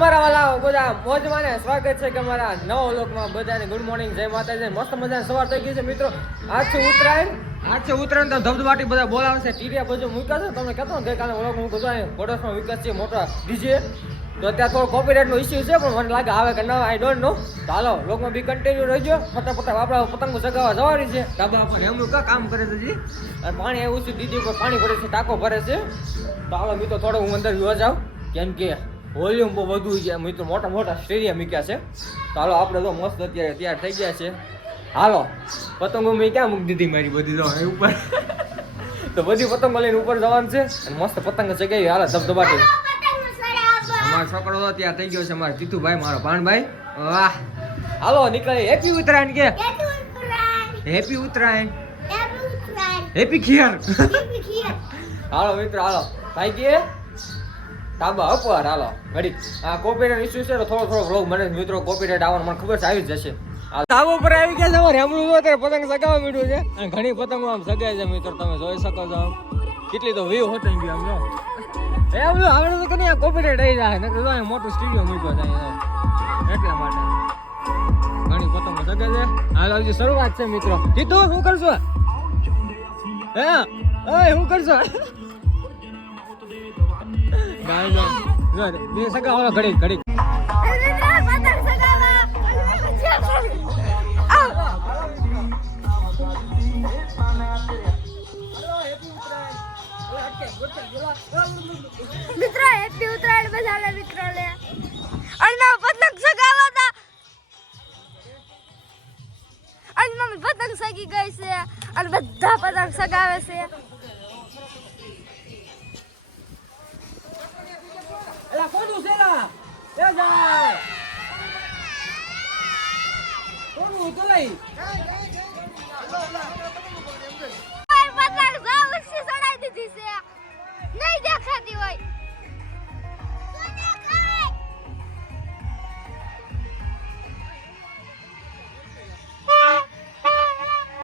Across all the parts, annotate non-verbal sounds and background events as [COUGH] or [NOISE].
મારા વાલા બધા મોજમાં ને સ્વાગત છે કે મારા નવો લોકમાં બધાને ગુડ મોર્નિંગ જય માતાજી, મસ્ત મજાની સવાર થઈ ગઈ છે મિત્રો. આજ છે ઉત્તરાયણ. આજ છે ઉત્તરાયણ, તો ધબધબાટી બધા બોલાવે છે ટીડિયા બધું મૂક્યા છે. તમને કહેતો ગઈકાલે વ્લોગ હું અહીં ગોડસમાં વિકાસ છે મોટા ડીજે તો અત્યારે થોડો કોપીરાઇટનો ઇસ્યુ છે, પણ મને લાગે આવે કે ના આઈ ડોન્ટ નો તો હાલો, લોકમાં બી કન્ટિન્યુ રહેજો. ફટાફટ આપણા પતંગ જગાવવા જવાની છે. ડાબા પર એમનું કા કામ કરે છે જી? પાણી એવું છે, દીદી પર પાણી ભરે છે, ટાકો ભરે છે. તો હાલો મિત્રો, થોડો હું અંદર યુવા જાઉં. કેમ કે વોલ્યુમ બહુ વધુ છે. મિત્રો મોટા મોટા સ્ટેડિયમ મૂક્યા છે. તો હાલો આપણે તો મસ્ત અત્યારે તૈયાર થઈ ગયા છે હાલો પતંગો મેં ક્યાં મૂકી દીધી મારી બધી તો? ઉપર. [LAUGHS] તો બધી પતંગો લઈને ઉપર જવાનું છે અને મસ્ત પતંગ ચગાવી. હાલો ધબધબાટી. અમારો છોકરો તો ત્યાં થઈ ગયો છે અમારો જીતુભાઈ મારો ભાણભાઈ. વાહ. હાલો નીકળે. હેપી ઉત્તરાયણ કે? હેપી ઉત્તરાયણ. હેપી ખિયર [LAUGHS] હાલો મિત્રો હાલો. ભાઈ કે? તાબા અપવાર, હાલો ઘડી આ કોપીરાઇટ ઇશ્યુ છે થોડો થોડો વ્લોગ મને મિત્રો કોપીરાઇટ આવવાનું, મને ખબર છે, આવી જ જશે. તાબો પર આવી ગયા છે, અમારે હમણાં અત્યારે પતંગ સગાવા મીઠું છે. અને ઘણી પતંગો આમ સગાય છે, મિત્રો, તમે જોઈ શકો છો કેટલી તો વ્યૂ હોતી ગયું આમ એ આમ, જો તો આ કોપીરાઇટ આવી જાય. નકર જો મોટું સ્ટુડિયો મૂક્યો છે એટલા માટે. ઘણી પતંગો સગાય છે. હાલ, હજી શરૂઆત છે, મિત્રો. કીધું, શું કરશો? હે? ઓય શું કરશો? બે સગા ઓલા ઘડી ઘડી મિત્રો હેપી પતંગ સગાવા હતા. પતંગ સગી ગઈ છે અને બધા પતંગ સગાવે છે. લા એ જાય કોનું તો લઈ સડાઈ દીધી છે નહીં દેખાતી હોય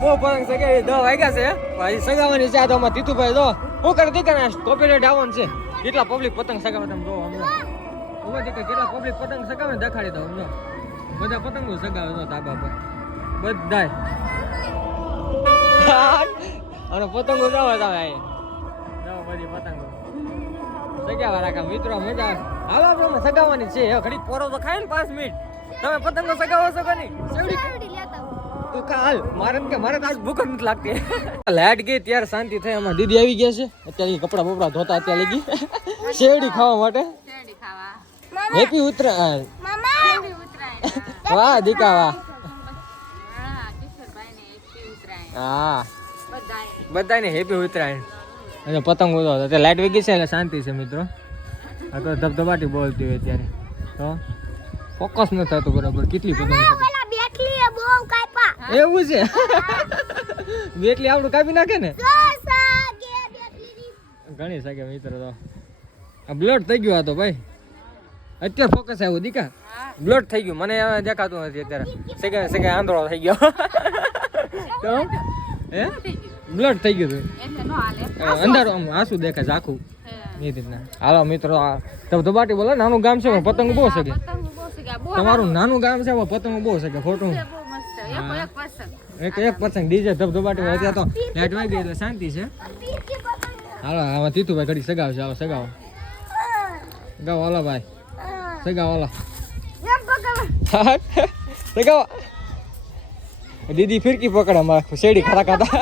બહુ પતંગ સગાવી દસ વાગ્યા છે. ભાઈ સગાવાની છે તો અમારા તીતુભાઈ જો હું કરે દીકરા કોપીરાઇટ ડાવન છે. કેટલા પબ્લિક પતંગ સગાવે તમે જોવો હમણાં. ઊભા કે કેટલા પબ્લિક પતંગ સગાવે દેખાડી દો હમણાં. બધા પતંગો સગાવે તો ધાબા પર. બધાય. [LAUGHS] અને પતંગો જાવ જાવ જાવ બધી પતંગો. સગાવા રાખા મિત્રો, મજા આવે. હાલો આપણે સગાવાની છે. ખડી પોરો તો ખાય ને પાંચ મિનિટ. તમે પતંગો સગાવો છો કે નહીં? તું કાલ મારે કે મારે તો આજ ભૂખ નથી લાગતી. લાઈટ ગઈ ત્યારે શાંતિ થઈ અમાર દીદી આવી ગયા છે. અત્યારે કપડા બપડા ધોતા અત્યારે લગી શેરડી ખાવા માટે. હેપી ઉત્તરાયણ. વાહ દીકા વાહ હા બધાને હેપી ઉત્તરાયણ. અને પતંગ ઉડો. અત્યારે લાઈટ વેગી છે એટલે શાંતિ છે મિત્રો. આ તો ધબધબાટી બોલતી હોય ત્યારે તો ફોકસ ન થતું બરાબર. કેટલી પતંગ છે એવું છે? બેટલી આપણું કાપી નાખે ને? સાગે ઘણી શકે મિત્ર તો. આ બ્લડ થઈ ગયું આ તો ભાઈ. અત્યારે ફોકસ આવ્યું દીકા. બ્લડ થઈ ગયું. મને દેખાતું નથી અત્યારે. સેકે સેકે આંધળો થઈ ગયો. તો હે? બ્લડ થઈ ગયું હતું. અંધારું આમ આંસુ દેખાય છે આખું. એ રીતના. હાલો મિત્રો આ તો ધબાટી બોલો નાનું ગામ છે પતંગ બહુ શકે. તમારું નાનું ગામ છે પતંગ બહુ શકે ખોટું. એક એક પતંગ. ડીજે ધબધબાટી હોય ત્યાં તો લાઈટ વાગી એટલે શાંતિ છે. હાલો હવે તીતુભાઈ ઘડી સગાવશે હાલો સગાવો. ગાવ હાલો ભાઈ. સગાવ હાલો. સગાવ. દીદી ફિરકી પકડે મારે શેરડી ખાતા ખાતા.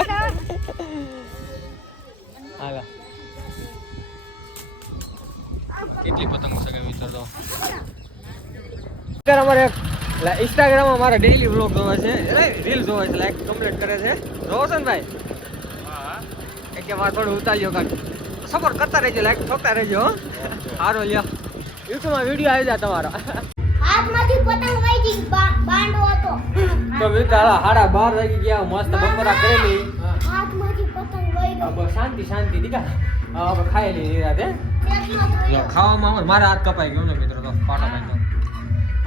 હાલો. કેટલી પતંગો સગાવી તો અત્યારે અમારે ઇન્સ્ટાગ્રામમાં મારા ડેઈલી વ્લોગ જોવે છે. રીલ જોવે છે લાઈક કમ્પ્લીટ કરે છે. જોવો છો ને ભાઈ? એક કે મારે થોડું ઉતાર્યો કાંક સપોર્ટ કરતા રહેજો લાઈક ઠોકતા રહેજો હો. સારો લ્યો. યુટ્યુબમાં વીડિયો આવી જાય તમારો. હાથમાંથી પતંગ વહી ગઈ બાંડો હતો. તો વિચારા હાડા બાર વાગી ગયા મસ્ત બપોરા કરેલી. હાથમાંથી પતંગ વહી ગયો હવે શાંતિ શાંતિ દીકા હવે આપણે ખાઈ લઈ રાતે. ખાવામાં મારા હાથ કપાઈ ગયો ને મિત્રો તો પાટા ભાઈ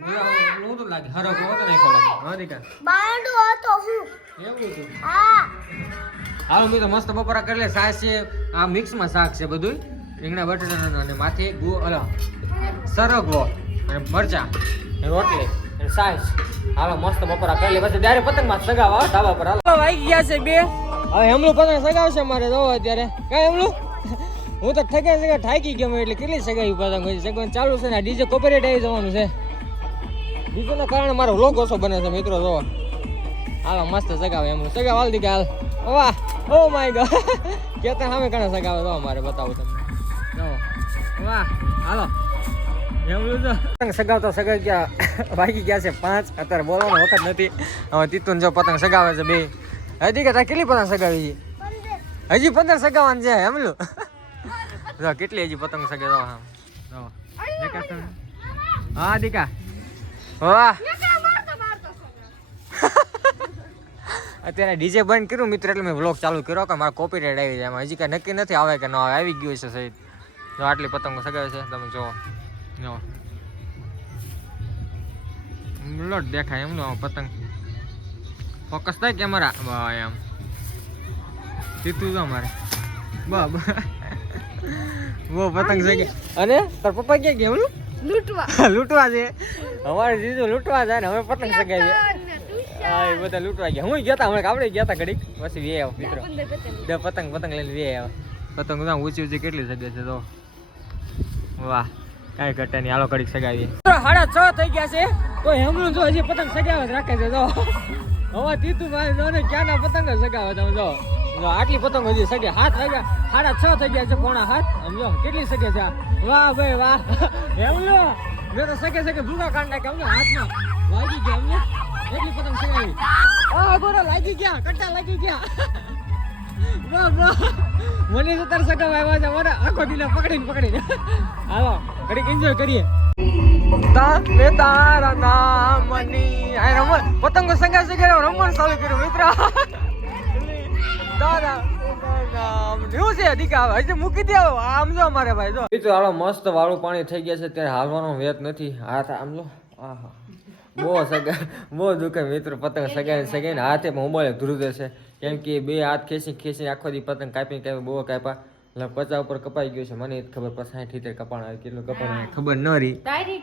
હતો હું હું તો લાગે. હરકો હતો ને એકો હા દીકા. બાંડો હતો હું. એવું હતું? હા. હાલો મિત્રો મસ્ત બપોરા કરી લે. શાક છે આ મિક્સમાં શાક છે બધું રીંગણા બટાટાનું અને માથે ગુ અલા. સરગવો અને મરચા રોટલી અને સાસ હાલો મસ્ત બપોરા કરી લે. પછી પતંગમાં સગાવા હો ધાબા પર. હાલો. વાગી ગયા છે બે. હવે એમનું પતંગ સગાવશે મારે જો અત્યારે. કઈ એમનું હું તો ઠગે ઠગે ઠાકી ગયો એટલે કેટલી સગાવી પતંગ હોય સગવન ચાલુ છે ને ડીજે કોપરેટ આવી જવાનું છે. ડીજેના કારણે મારો વ્લોગ ઓછો બને છે, મિત્રો જો હાલો મસ્ત સગાવે એમનું સગાવ હાલ દી હાલ વાહ. ઓ માય ગોડ કેતા સામે કણે સગાવે તો મારે બતાવું તમને. જો વાહ. હાલો. પતંગ સગાવતા સગાવી ગયા. [LAUGHS] વાગી ગયા છે પાંચ. અત્યારે બોલવાનો વખત નથી. હવે તીતુન જો પતંગ સગાવે છે બે. હજી કે કેટલી પતંગ સગાવી છે? હજી પંદર સગાવવાનું છે એમલું [LAUGHS] જો, કેટલી હજી પતંગ સગે જો હા જો દેખાશે ને? હા, દીકા. વાહ. [LAUGHS] અત્યારે ડીજે બંધ કર્યું મિત્ર એટલે મેં વ્લોગ ચાલુ કર્યો કે મારા કોપીરાઇટ આવી જાય. હજી કાંઈ નક્કી નથી આવે કે ન આવે આવી ગયું છે સહિત જો આટલી પતંગો સગાવે છે તમે જુઓ. જો. લોટ દેખાય એમનો પતંગ. ફોકસ થાય કેમેરા વાહ એમ. સીધું જો મારે બબ બહુ પતંગ સગે અને તાર પપ્પા ક્યાં ગયા એમનું? લૂંટવા. [LAUGHS] લૂંટવા છે. અમારે જીજુ લૂંટવા જાય ને હવે પતંગ સગાવીએ હા એ બધા લૂંટવા ગયા. હું ગયા હતા હમણાં આપણે ગયા તા ઘડીક. પછી વે આવ મિત્રો. બે પતંગ પતંગ લઈને વે આવ. પતંગ તો ઊંચી ઊંચી કેટલી સગાઈ છે તો વાહ કાંઈ ઘટે નહીં. હાલો ઘડીક સગાવીએ સાડા છ થઈ ગયા છે. તો હેમલું જો હજી પતંગ સગાવે જ રાખે છે તો હવે તીતું ભાઈ જો ને ક્યાંના પતંગ સગાવે તમે જો. જો આટલી પતંગ હજી સગે હાથ વાગ્યા. સાડા છ થઈ ગયા છે પોણા હાથ. સમજો કેટલી શકે છે? વાહ ભાઈ વાહ. હેમલું મેં તો શકે શકે ભૂગા કાઢ નાખે અમને હાથમાં વાગી ગયા અમને એટલી પતંગ સગાવી આ ગોરા લાગી ગયા કટ્ટા લાગી ગયા. વાહ વાહ. મને તો તાર સગાવ આવ્યા છે મને આખો દિલે પકડીને પકડીને. હાલો, ઘડીક એન્જોય કરીએ. તાને તારા નામની. આ રમણ, પતંગો સગા સગા રમણ ચાલુ કર્યું, મિત્ર? તારા નામ છે દીકા હજી મૂકી દે આમ જો અમારે ભાઈ જો. મિત્રો હાલો મસ્ત વાળું પાણી થઈ ગયા છે ત્યારે હાલવાનો વેત નથી. હાથ આમ જો આહા. બહુ સગા બહુ દુઃખે મિત્ર પતંગ સગાઈ સગાઈ ને હાથે મોબાઈલ ધ્રુજે છે. કેમ કે બે હાથ ખેંચી ખેંચી આખો દી પતંગ કાપી કાપી બહુ કાપ્યા. એટલે પચા ઉપર કપાઈ ગયું છે મને ખબર પછી સાઠ હિતેર કપાણ આવે કેટલું કપાણ ખબર ન રહી. તારી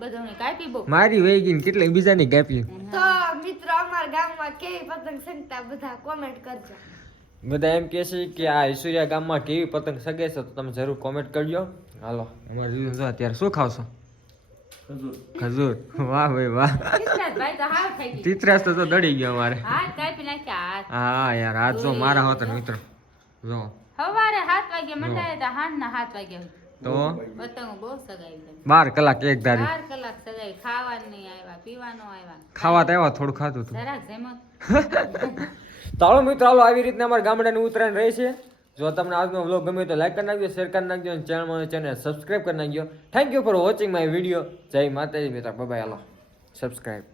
બધાને કાપી બહુ? મારી વહી ગઈ ને કેટલી બીજાની કાપી તો મિત્રો અમારા ગામમાં કેવી પતંગ સંગતા બધા કોમેન્ટ કરજો. બધા એમ કહે છે કે આ ઈશ્વરિયા ગામમાં કેવી પતંગ સગે છે તો તમે જરૂર કોમેન્ટ કરજો. હાલો અમારે જીવન જો અત્યારે શું ખાવશો? ખજૂર. વાહ ભાઈ વાહ. તીતરાસ તો તો દડી ગયો અમારે. હાથ કાપી નાખ્યા હાથ. હા યાર આજ જો મારા હોત મિત્રો. જો. સવારે સાત વાગે મંડાયા હતા હાંજના સાત વાગે તો? બાર કલાક એક ધારી. ચાર કલાક સગાઈ. ખાવાનું આવ્યા પીવાનું આવ્યા. ખાવા તો આવ્યા થોડું ખાધું હતું. જરાક ચાલો [LAUGHS] મિત્રો હાલો આવી રીતના અમારા ગામડાની ઉત્તરાયણ રહે છે. જો તમને આજનો વ્લોગ ગમે તો લાઈક કરી નાખજો શેર કરી નાખજો અને ચેનલ ચેનલ સબસ્ક્રાઇબ કરી નાખજો. Thank you for watching my video જય માતાજી મિત્રો બાય હાલો. સબસ્ક્રાઇબ